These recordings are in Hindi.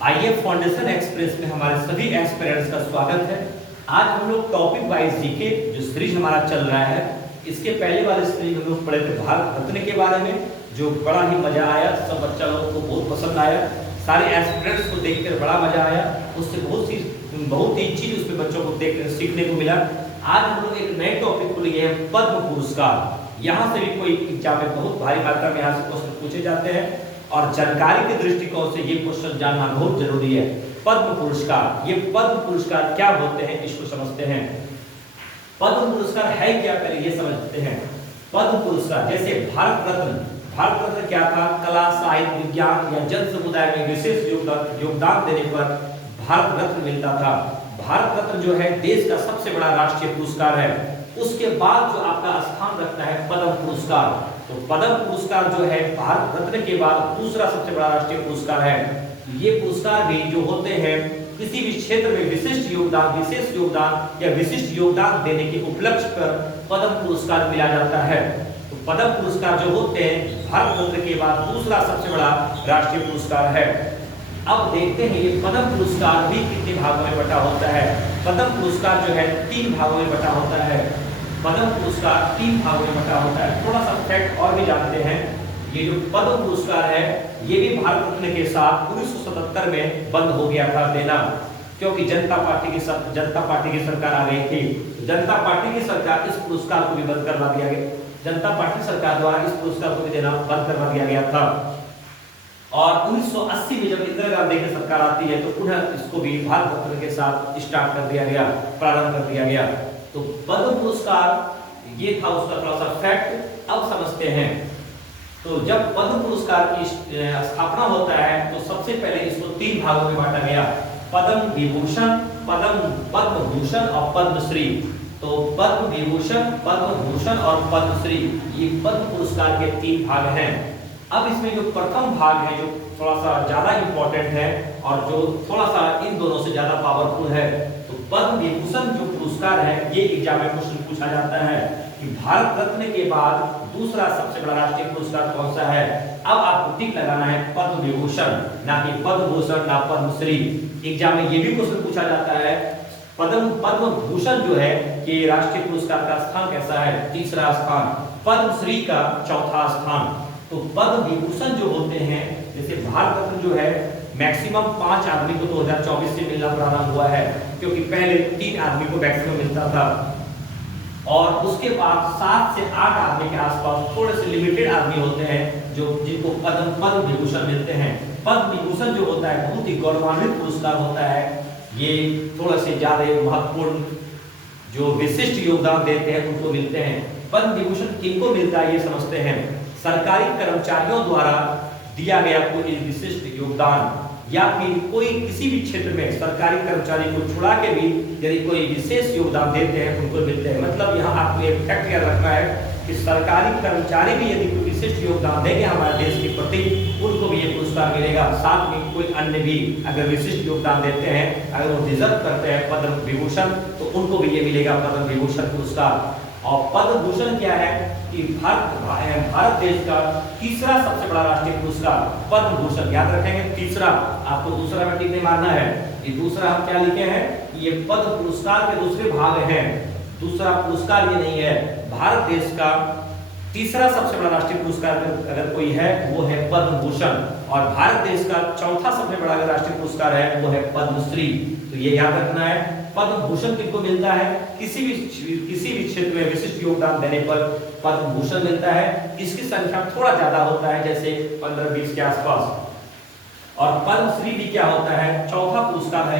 आईएफ फाउंडेशन एक्सप्रेस में हमारे सभी एस्पिरेंट्स का स्वागत है। आज हम लोग टॉपिक वाइज जीके जो सीरीज हमारा चल रहा है, इसके पहले वाले सीरीज हम लोग पढ़े थे भारत रत्न के बारे में, जो बड़ा ही मजा आया। सब बच्चा लोगों को बहुत पसंद आया, सारे एस्पिरेंट्स को देखकर बड़ा मजा आया। उससे बहुत ही चीज उसमें बच्चों को देखने सीखने को मिला। आज हम लोग एक नए टॉपिक को लिए हैं, पद्म पुरस्कार। यहाँ से भी कोई एग्जाम में बहुत भारी मात्रा में यहाँ से क्वेश्चन पूछे जाते हैं और जानकारी के दृष्टिकोण से ये क्वेश्चन जानना बहुत जरूरी है। पद्म पुरस्कार, ये पद्म पुरस्कार क्या होते हैं इसको समझते हैं। पद्म पुरस्कार है क्या, पहले ये समझते हैं। पद्म पुरस्कार जैसे भारत रत्न क्या था? कला, साहित्य, विज्ञान या जन समुदाय में विशेष योगदान देने पर भारत रत्न मिलता था। भारत रत्न जो है देश का सबसे बड़ा राष्ट्रीय पुरस्कार है। उसके बाद जो आपका स्थान रखता है पद्म पुरस्कार। तो पद्म पुरस्कार जो है भारत रत्न के बाद दूसरा सबसे बड़ा राष्ट्रीय पुरस्कार है। ये पुरस्कार भी जो होते हैं किसी भी क्षेत्र में विशिष्ट योगदान, विशेष योगदान या विशिष्ट योगदान देने के उपलक्ष्य पर पद्म पुरस्कार मिला जाता है। तो पद्म पुरस्कार जो होते हैं भारत रत्न के बाद दूसरा सबसे बड़ा राष्ट्रीय पुरस्कार है। अब देखते हैं ये पद्म पुरस्कार भी कितने भागों में बटा होता है। पद्म पुरस्कार जो है 3 भागों में बटा होता है। पद्म पुरस्कार 3 भागों में बटा होता है। थोड़ा सा फैक्ट और भी जानते हैं। ये जो पद्म पुरस्कार है ये भी भारत रत्न के साथ 1977 में बंद हो गया था देना, क्योंकि जनता पार्टी की सरकार आ गई थी। जनता पार्टी की सरकार इस पुरस्कार को भी बंद करवा दिया गया। जनता पार्टी सरकार द्वारा इस पुरस्कार को भी देना बंद करवा दिया गया था। और 1980 में जब इंदिरा गांधी की सरकार आती है तो पुनः इसको भी भारत रत्न के साथ स्टार्ट कर दिया गया, प्रारंभ कर दिया गया। तो पद्म पुरस्कार ये था उसका थोड़ा सा फैक्ट। अब समझते हैं। तो जब पद्म पुरस्कार की स्थापना होता है तो सबसे पहले इसको 3 भागों में बांटा गया, पद्म विभूषण, पद्म भूषण और पद्मश्री। तो पद्म विभूषण, पद्म भूषण और पद्मश्री ये पद्म पुरस्कार के 3 भाग हैं। अब इसमें जो प्रथम भाग है जो थोड़ा सा ज्यादा इंपॉर्टेंट है और जो थोड़ा सा इन दोनों से ज्यादा पावरफुल है, तो पद्म विभूषण जो पुरस्कार है ये एग्जाम में क्वेश्चन पूछा जाता है कि भारत रत्न के बाद दूसरा सबसे बड़ा राष्ट्रीय पुरस्कार कौन सा है। अब आपको टिक लगाना है पद्म विभूषण, ना कि पद्म भूषण ना पद्मश्री। एग्जाम में ये भी क्वेश्चन पूछा जाता है पद्म भूषण जो है कि राष्ट्रीय पुरस्कार का स्थान कैसा है, 3रा स्थान, पद्मश्री का 4था स्थान। तो पद्म विभूषण जो होते हैं, जैसे भारत रत्न जो है मैक्सिमम 5 आदमी को 2024 से मिलना प्रारंभ हुआ है, क्योंकि पहले 3 आदमी को मैक्सिमम मिलता था और उसके बाद 7 से 8 आदमी के आसपास थोड़े से लिमिटेड आदमी होते हैं जो जिनको पद्म विभूषण मिलते हैं। पद्म विभूषण जो होता है बहुत ही गौरवान्वित पुरस्कार होता है। ये थोड़े से ज्यादा महत्वपूर्ण जो विशिष्ट योगदान देते हैं उनको मिलते हैं। पद्म विभूषण किनको मिलता है ये समझते हैं। सरकारी कर्मचारियों द्वारा दिया गया कोई विशिष्ट योगदान या फिर कोई किसी भी क्षेत्र में सरकारी कर्मचारी को छुड़ा के भी यदि कोई विशेष योगदान देते हैं उनको मिलते हैं। मतलब यहाँ आपको एक फैक्ट याद रखना है कि सरकारी कर्मचारी भी यदि कोई विशिष्ट योगदान देंगे हमारे देश के प्रति, उनको भी ये पुरस्कार मिलेगा। साथ में कोई अन्य भी अगर विशिष्ट योगदान देते हैं, अगर वो डिजर्व करते हैं पद्म विभूषण, तो उनको भी ये मिलेगा पद्म विभूषण पुरस्कार। और पद्म भूषण क्या है कि भारत देश का 3रा सबसे बड़ा राष्ट्रीय पुरस्कार पद्म भूषण। याद रखेंगे 3रा, आपको दूसरा में टिक नहीं मारना है। ये दूसरा हम क्या लिखे हैं, ये पद्म पुरस्कार के दूसरे भाग हैं। दूसरा पुरस्कार ये नहीं है। भारत देश का 3रा सबसे बड़ा राष्ट्रीय पुरस्कार अगर कोई है वो है पद्म भूषण, और भारत देश का 4था सबसे बड़ा राष्ट्रीय पुरस्कार है वो है पद्मश्री। तो ये याद रखना है। पद्म भूषण किसको मिलता है, किसी भी क्षेत्र में विशिष्ट योगदान देने पर पद्म भूषण मिलता है। इसकी संख्या थोड़ा ज्यादा होता है, जैसे 15-20 के आसपास। और पद्मश्री भी क्या होता है, 4था पुरस्कार है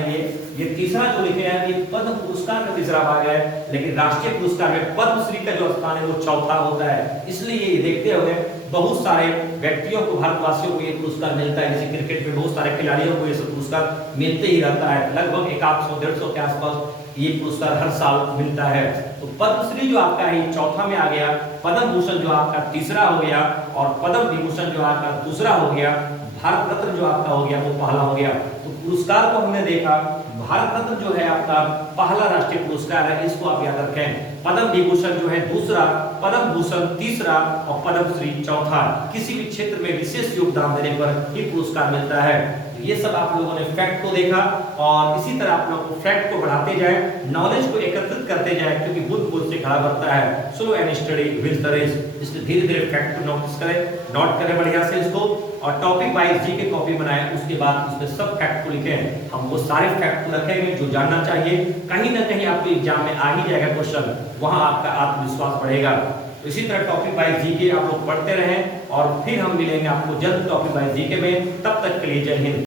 ये 3रा जो लिखे हैं ये पद्म पुरस्कार का 3रा भाग है, लेकिन राष्ट्रीय पुरस्कार में पद्मश्री का जो स्थान है वो 4था होता है। इसलिए ये देखते हुए बहुत सारे व्यक्तियों को, भारतवासियों को ये पुरस्कार मिलता है। जैसे क्रिकेट में बहुत सारे खिलाड़ियों को ये सब पुरस्कार मिलते ही रहता है। लगभग 150-150 के आसपास ये पुरस्कार हर साल मिलता है। तो पद्मश्री जो आपका है 4था में आ गया, पद्म भूषण जो आपका 3रा हो गया और पद्म विभूषण जो आपका 2रा हो गया, भारत रत्न जो आपका हो गया वो पहला हो गया। तो पुरस्कार को हमने देखा, भारत रत्न जो है आपका पहला राष्ट्रीय पुरस्कार है, इसको आप याद रखें। पद्म विभूषण जो है 2रा, पद्म भूषण 3रा और पद्मश्री 4था। किसी भी क्षेत्र में विशेष योगदान देने पर ये पुरस्कार मिलता है। तो ये सब आप लोगों ने फैक्ट को देखा और इसी तरह आप लोग फैक्ट को बढ़ाते जाए, नॉलेज को एकत्रित करते जाए, क्योंकि बुद्ध बुद्ध से खड़ा बढ़ता है। Slow and study wins the race. इसलिए धीरे-धीरे फैक्ट को नोट करें बढ़िया से इसको, और टॉपिक वाइज जीके कॉपी बनाएं। उसके बाद उसमें सब फैक्ट को लिखें। हम वो सारे फैक्ट को रखेंगे जो जानना चाहिए। कहीं ना कहीं आपको एग्जाम में आ ही जाएगा क्वेश्चन, वहां आपका आत्मविश्वास बढ़ेगा। तो इसी तरह टॉपिक वाइज जीके आप लोग पढ़ते रहें और फिर हम मिलेंगे आपको जल्द टॉपिक वाइज जीके में। तब तक के लिए जय हिंद।